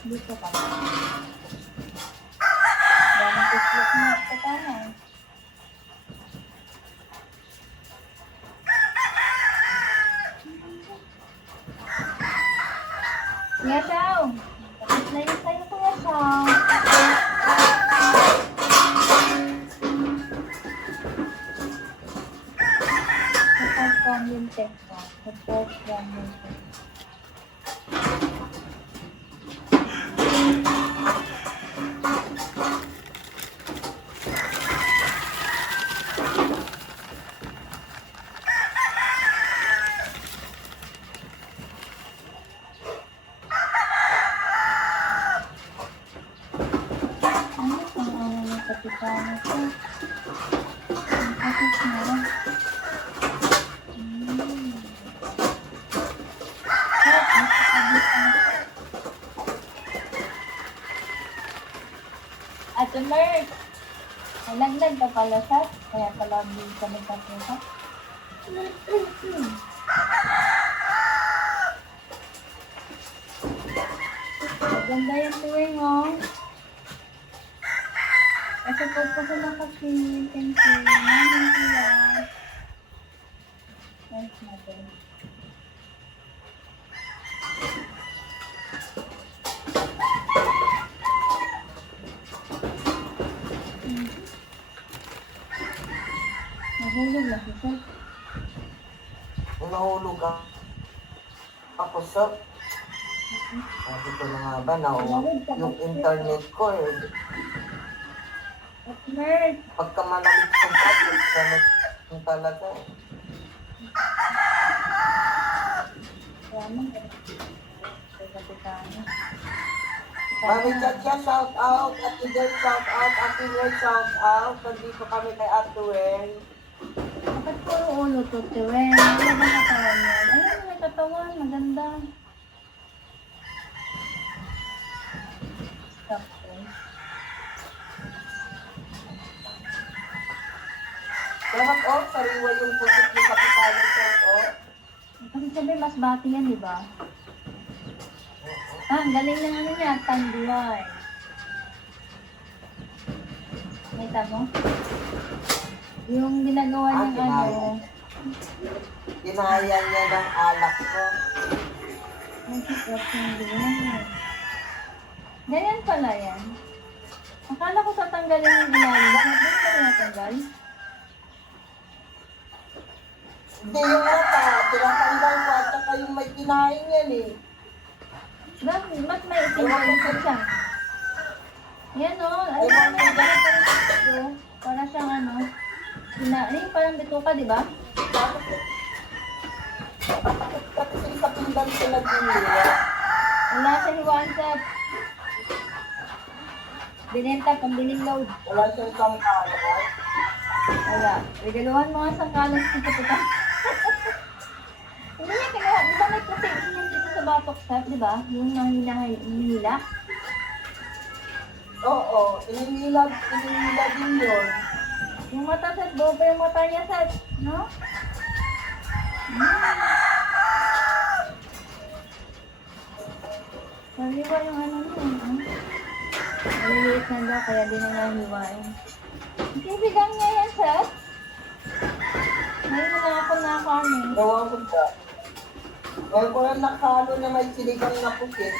Dito ka. Dami tislok mo sa tanay. Kuya Shaw. Tapos na yun sa'yo, Kuya Shaw. Support from yung text mo. Support from yung text. Ano kung ano yung kapitano ko? Ang kapit na rin. At Merk, nalagdag ka pala sa, kaya pala hindi ka nagkakita. Maganda yung tuwing, oh. Kasi po sila kasi, thank you. Maraming sila. Thanks natin. Nahulog na si Sir. Kung nahulog ako, sir. Sabi ko na nga ba, yung internet ko At Merk, pagka malamig sa budget, ganit yung talaga. yaman ka. Kay kapitano. Mami Chacha, shout out. Ate Del, shout out. Ate Wel, shout out. Nandito kami kay Ate Wel. Bakit puro ulo to, Tiwen? Ano ba katawan yan? Ayun, may katawan. Maganda. Stop, guys. Dapat sariwa yung pusit ni Kapitano, sir, Kasi sabi, mas bati yan, di ba? Ah, ang galing ng ano niya, tanduay. Nakita mo? Yung ginagawa niyang ano, Kinaya niya ng alak ko. nag-keep yung ganyan. Ganyan pala yan. Akala ko tatanggalin yung ilalim. Bakit doon ka rin natanggal? Hindi yung mata, tinatanggal ko at saka yung may kinain yan eh. Ba't may itim ka yung siya? Yan o. Alam mo na yung ito. Para siyang ano. Parang bituka, di ba? Kasi sa pinggan ko nag-iiya. Wala sa hiwaan sa binenta, pambiling load. Wala siyang sangkalan. Wala. Regaluhan mo nga sa kalas si Kapitan. Hindi niya kaya, di ba may protection yan dito sa batok set, di ba? Yung nahila. Oo, ininila din yun. Yung mata set, boba yung mata niya set. No? Sariwa yung ano niya. Maliliit na daw, kaya di na nahiwain. Sisigang niya yan, set? Ngayon na ako nakakanin. Gawa ko siya. Ngayon ko lang nakalo na may siligang na pusit.